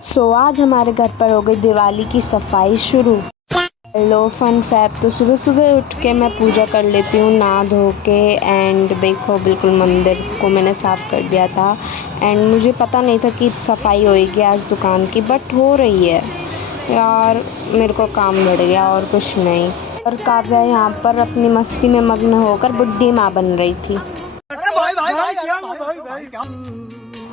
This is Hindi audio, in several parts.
आज हमारे घर पर हो गई दिवाली की सफाई शुरू। हेलो फन फैक्ट, तो सुबह सुबह उठ के मैं पूजा कर लेती हूँ नहा धो के। एंड देखो बिल्कुल मंदिर को मैंने साफ़ कर दिया था। एंड मुझे पता नहीं था कि सफाई होएगी आज दुकान की, बट हो रही है यार। मेरे को काम बढ़ गया और कुछ नहीं। और काव्या यहाँ पर अपनी मस्ती में मग्न होकर बुड्ढी माँ बन रही थी।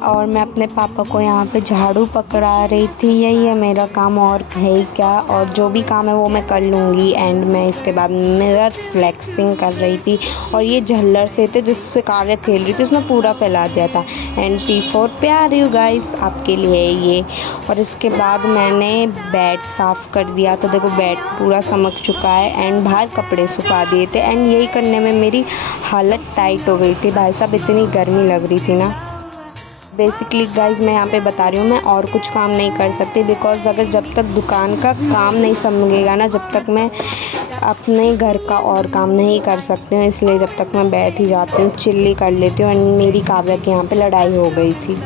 और मैं अपने पापा को यहाँ पे झाड़ू पकड़ा रही थी। यही है मेरा काम, और है ही क्या। और जो भी काम है वो मैं कर लूँगी। एंड मैं इसके बाद मिरर फ्लेक्सिंग कर रही थी, और ये झल्लर से थे जिससे काव्या खेल रही थी, उसने पूरा फैला दिया था। एंड P4 पे आ रही हूँ गाइस आपके लिए ये। और इसके बाद मैंने बेड साफ़ कर दिया, तो देखो बेड पूरा समक चुका है। एंड बाहर कपड़े सुखा दिए थे। एंड यही करने में मेरी हालत टाइट हो गई थी भाई साहब, इतनी गर्मी लग रही थी ना। बेसिकली गाइज मैं यहाँ पे बता रही हूँ, मैं और कुछ काम नहीं कर सकती, बिकॉज़ अगर जब तक दुकान का काम नहीं समझेगा ना, जब तक मैं अपने घर का और काम नहीं कर सकती हूँ। इसलिए जब तक मैं बैठ ही जाती हूँ, चिल्ली कर लेती हूँ। एंड मेरी काव्या की यहाँ पे लड़ाई हो गई थी।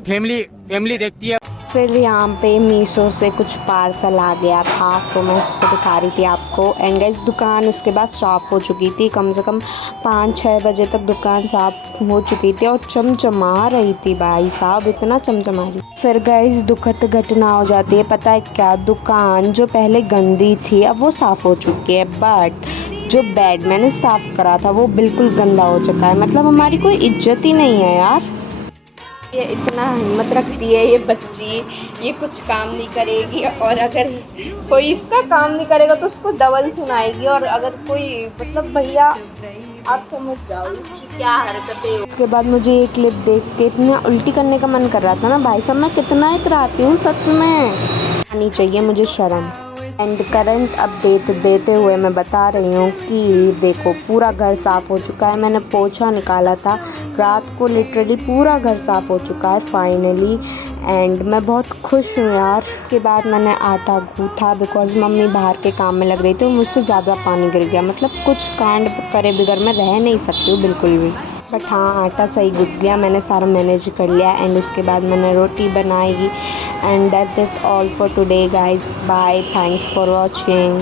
फैमिली फैमिली देखती है। फिर यहाँ पे मीशो से कुछ पार्सल आ गया था, तो मैं उसको दिखा रही थी आपको। एंड गाइस दुकान उसके बाद साफ़ हो चुकी थी, कम से कम 5-6 बजे तक दुकान साफ़ हो चुकी थी, और चमचमा रही थी भाई साहब, इतना चमचमा रही। फिर गाइस दुखद घटना हो जाती है, पता है क्या? दुकान जो पहले गंदी थी अब वो साफ़ हो चुकी है, बट जो बेड मैंने साफ़ करा था वो बिल्कुल गंदा हो चुका है। मतलब हमारी कोई इज्जत ही नहीं है यार। ये इतना हिम्मत रखती है ये बच्ची, ये कुछ काम नहीं करेगी, और अगर कोई इसका काम नहीं करेगा तो उसको डबल सुनाएगी। और अगर कोई मतलब भैया आप समझ जाओ इसकी क्या हरकतें। उसके बाद मुझे ये क्लिप देख के इतना उल्टी करने का मन कर रहा था ना भाई साहब, मैं कितना इतराती हूँ सच में। आनी चाहिए मुझे शर्म। एंड करंट अपडेट देते हुए मैं बता रही हूँ कि देखो पूरा घर साफ़ हो चुका है। मैंने पोछा निकाला था रात को, लिटरली पूरा घर साफ़ हो चुका है फाइनली। एंड मैं बहुत खुश हूँ यार। उसके बाद मैंने आटा गूँथा, बिकॉज़ मम्मी बाहर के काम में लग रही थी, मुझसे ज़्यादा पानी गिर गया। मतलब कुछ कांड करे बगैर मैं रह नहीं सकती हूँ बिल्कुल भी। बट हाँ, आटा सही गुथ गया, मैंने सारा मैनेज कर लिया। एंड उसके बाद मैंने रोटी बनाई। And that is all for today guys, bye, thanks for watching.